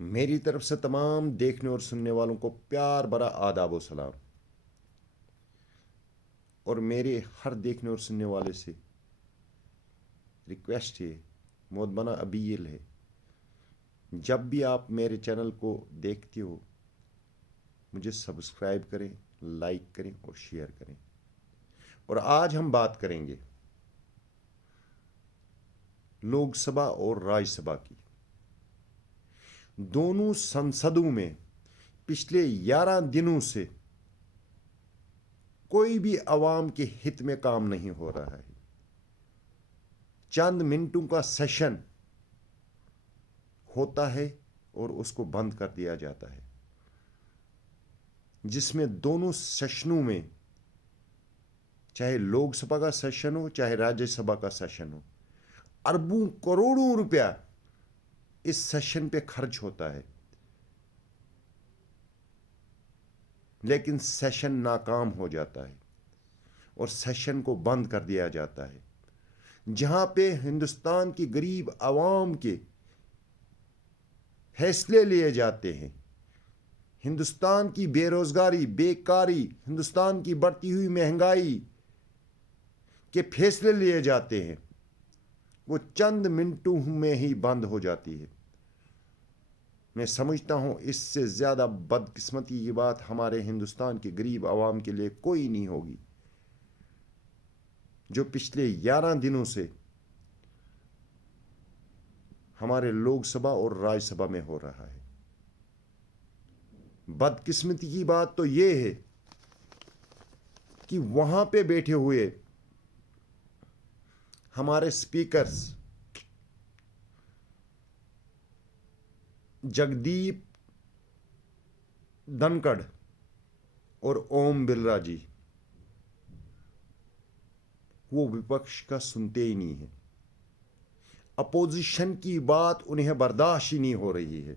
میری طرف سے تمام دیکھنے اور سننے والوں کو پیار بھرا آداب و سلام، اور میرے ہر دیکھنے اور سننے والے سے ریکویسٹ ہے، مودبانہ اپیل ہے، جب بھی آپ میرے چینل کو دیکھتے ہو مجھے سبسکرائب کریں، لائک کریں اور شیئر کریں۔ اور آج ہم بات کریں گے لوک سبھا اور راج سبھا کی۔ دونوں سنسدوں میں پچھلے 11 دنوں سے کوئی بھی عوام کے ہت میں کام نہیں ہو رہا ہے۔ چند منٹوں کا سیشن ہوتا ہے اور اس کو بند کر دیا جاتا ہے، جس میں دونوں سیشنوں میں چاہے لوک سبھا کا سیشن ہو چاہے راجیہ سبھا کا سیشن ہو، اربوں کروڑوں روپیہ اس سیشن پہ خرچ ہوتا ہے، لیکن سیشن ناکام ہو جاتا ہے اور سیشن کو بند کر دیا جاتا ہے، جہاں پہ ہندوستان کی غریب عوام کے فیصلے لیے جاتے ہیں، ہندوستان کی بے روزگاری، بیکاری، ہندوستان کی بڑھتی ہوئی مہنگائی کے فیصلے لیے جاتے ہیں، وہ چند منٹوں میں ہی بند ہو جاتی ہے۔ میں سمجھتا ہوں اس سے زیادہ بدقسمتی کی بات ہمارے ہندوستان کے غریب عوام کے لیے کوئی نہیں ہوگی، جو پچھلے 11 دنوں سے ہمارے لوک سبھا اور راج سبھا میں ہو رہا ہے۔ بدقسمتی کی بات تو یہ ہے کہ وہاں پہ بیٹھے ہوئے ہمارے اسپیکرز جگدیپ دھنکڑ اور اوم برلا جی، وہ وپکش کا سنتے ہی نہیں ہیں۔ اپوزیشن کی بات انہیں برداشت ہی نہیں ہو رہی ہے۔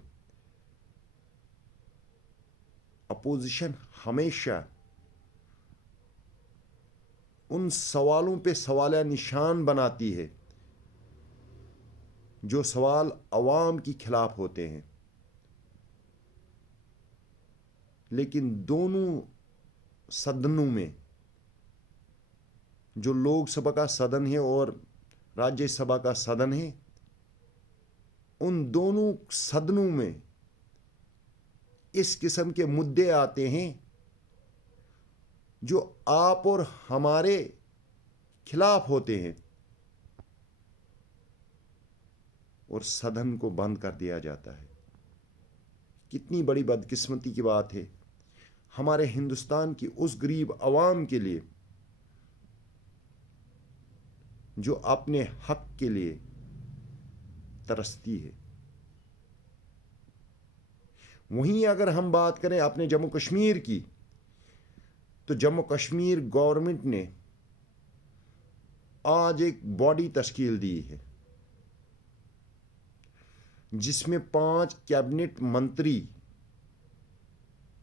اپوزیشن ہمیشہ ان سوالوں پہ سوالیہ نشان بناتی ہے جو سوال عوام کے خلاف ہوتے ہیں، لیکن دونوں سدنوں میں جو لوک سبھا کا سدن ہے اور راجیہ سبھا کا سدن ہے، ان دونوں سدنوں میں اس قسم کے مدعے آتے ہیں جو آپ اور ہمارے خلاف ہوتے ہیں، اور سدن کو بند کر دیا جاتا ہے۔ کتنی بڑی بدقسمتی کی بات ہے ہمارے ہندوستان کی اس غریب عوام کے لیے جو اپنے حق کے لیے ترستی ہے۔ وہیں اگر ہم بات کریں اپنے جموں کشمیر کی، تو جموں کشمیر گورنمنٹ نے آج ایک باڈی تشکیل دی ہے جس میں 5 کیبنٹ منتری،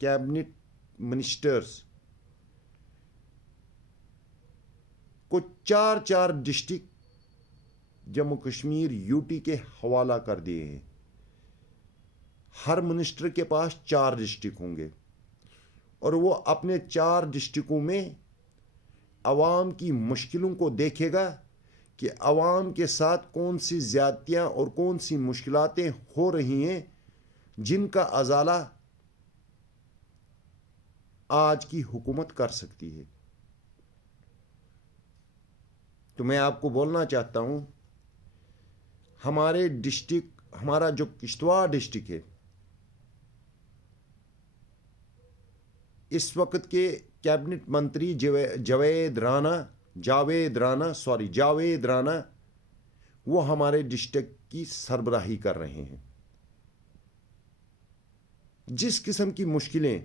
کیبنٹ منسٹرز کو 4 ڈسٹرکٹ جموں کشمیر یوٹی کے حوالہ کر دیے ہیں۔ ہر منسٹر کے پاس 4 ڈسٹرکٹ ہوں گے اور وہ اپنے 4 ڈسٹرکٹوں میں عوام کی مشکلوں کو دیکھے گا کہ عوام کے ساتھ کون سی زیادتیاں اور کون سی مشکلاتیں ہو رہی ہیں، جن کا ازالہ آج کی حکومت کر سکتی ہے۔ تو میں آپ کو بولنا چاہتا ہوں، ہمارے ڈسٹرکٹ، ہمارا جو کشتواڑ ڈسٹرکٹ ہے، اس وقت کے کیبنٹ منتری جاوید رانا وہ ہمارے ڈسٹرکٹ کی سربراہی کر رہے ہیں۔ جس قسم کی مشکلیں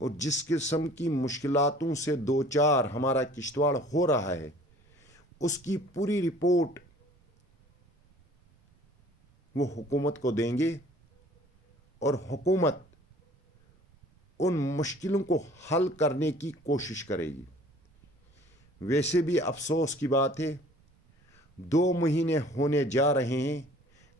اور جس قسم کی مشکلاتوں سے دوچار ہمارا کشتواڑ ہو رہا ہے، اس کی پوری رپورٹ وہ حکومت کو دیں گے اور حکومت ان مشکلوں کو حل کرنے کی کوشش کرے گی۔ ویسے بھی افسوس کی بات ہے، 2 مہینے ہونے جا رہے ہیں